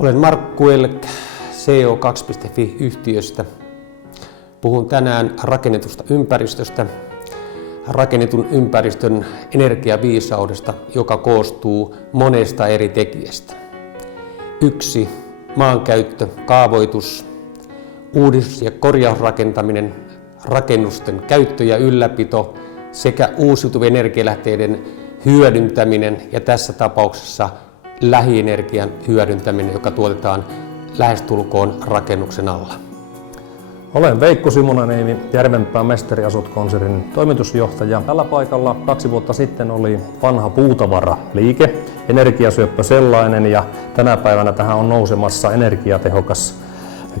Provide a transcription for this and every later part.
Olen Markku Elk CO2.fi-yhtiöstä. Puhun tänään rakennetusta ympäristöstä, rakennetun ympäristön energiaviisaudesta, joka koostuu monesta eri tekijästä. 1. Maankäyttö, kaavoitus, uudis- ja korjausrakentaminen, rakennusten käyttö ja ylläpito sekä uusiutuvien energialähteiden hyödyntäminen ja tässä tapauksessa lähienergian hyödyntäminen, joka tuotetaan lähestulkoon rakennuksen alla. Olen Veikko Simonaniemi, Järvenpään Mestari-Asut-konsernin toimitusjohtaja. Tällä paikalla 2 vuotta sitten oli vanha puutavaraliike, energiasyöppö sellainen, ja tänä päivänä tähän on nousemassa energiatehokas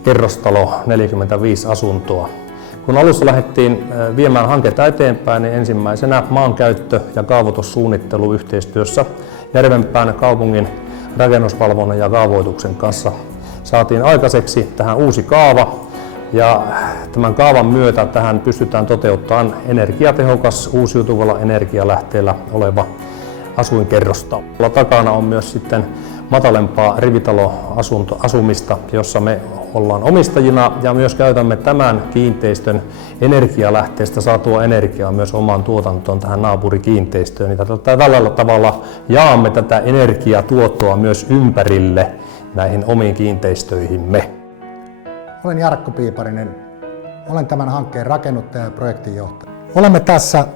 kerrostalo 45 asuntoa. Kun alussa lähdettiin viemään hanketta eteenpäin, niin ensimmäisenä maankäyttö- ja kaavoitussuunnittelu yhteistyössä Järvenpään kaupungin rakennusvalvonnan ja kaavoituksen kanssa saatiin aikaiseksi tähän uusi kaava. Ja tämän kaavan myötä tähän pystytään toteuttamaan energiatehokas uusiutuvalla energialähteellä oleva asuinkerrostalo. Takana on myös sitten matalempaa rivitaloasumista, jossa me ollaan omistajina ja myös käytämme tämän kiinteistön energialähteestä saatua energiaa myös omaan tuotantoon tähän naapurikiinteistöön. Tällä tavalla jaamme tätä energiatuottoa myös ympärille näihin omiin kiinteistöihimme. Olen Jarkko Piiparinen. Olen tämän hankkeen rakennuttaja ja projektinjohtaja. Olemme tässä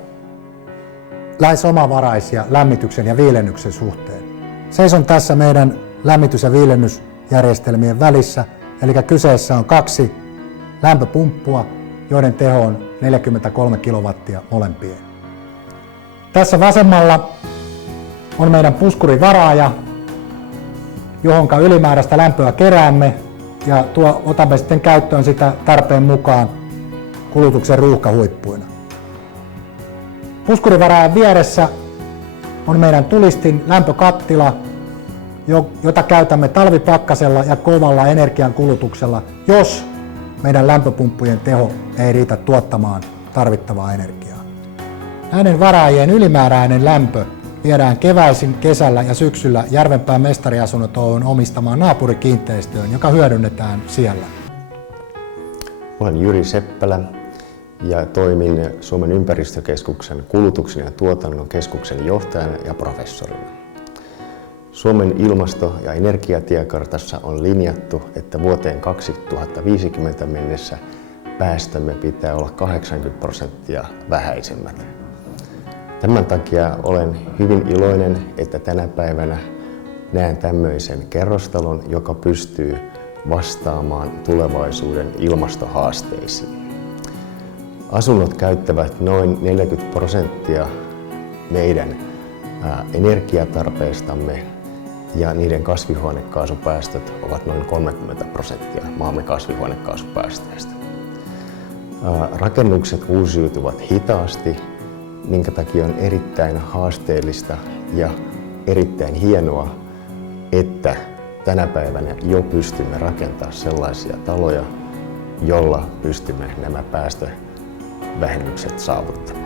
lähes omavaraisia lämmityksen ja viilennyksen suhteen. Seison tässä meidän lämmitys- ja viilennysjärjestelmien välissä, eli kyseessä on 2 lämpöpumppua, joiden teho on 43 kilowattia molempien. Tässä vasemmalla on meidän puskurivaraaja, johonka ylimääräistä lämpöä keräämme ja otamme sitten käyttöön sitä tarpeen mukaan kulutuksen ruuhkahuippuina. Puskurivaraajan vieressä on meidän tulistin lämpökattila, jota käytämme talvipakkasella ja kovalla energiankulutuksella, jos meidän lämpöpumppujen teho ei riitä tuottamaan tarvittavaa energiaa. Näiden varaajien ylimääräinen lämpö viedään keväisin, kesällä ja syksyllä Järvenpään Mestari-Asunnot Oyn omistamaan naapurikiinteistöön, joka hyödynnetään siellä. Olen Jyri Seppälä ja toimin Suomen ympäristökeskuksen kulutuksen ja tuotannon keskuksen johtajana ja professorina. Suomen ilmasto- ja energiatiekartassa on linjattu, että vuoteen 2050 mennessä päästömme pitää olla 80% vähäisemmät. Tämän takia olen hyvin iloinen, että tänä päivänä näen tämmöisen kerrostalon, joka pystyy vastaamaan tulevaisuuden ilmastohaasteisiin. Asunnot käyttävät noin 40% meidän energiatarpeestamme ja niiden kasvihuonekaasupäästöt ovat noin 30% maamme kasvihuonekaasupäästöistä. Rakennukset uusiutuvat hitaasti, minkä takia on erittäin haasteellista ja erittäin hienoa, että tänä päivänä jo pystymme rakentamaan sellaisia taloja, jolla pystymme nämä päästövähennykset saavuttamaan.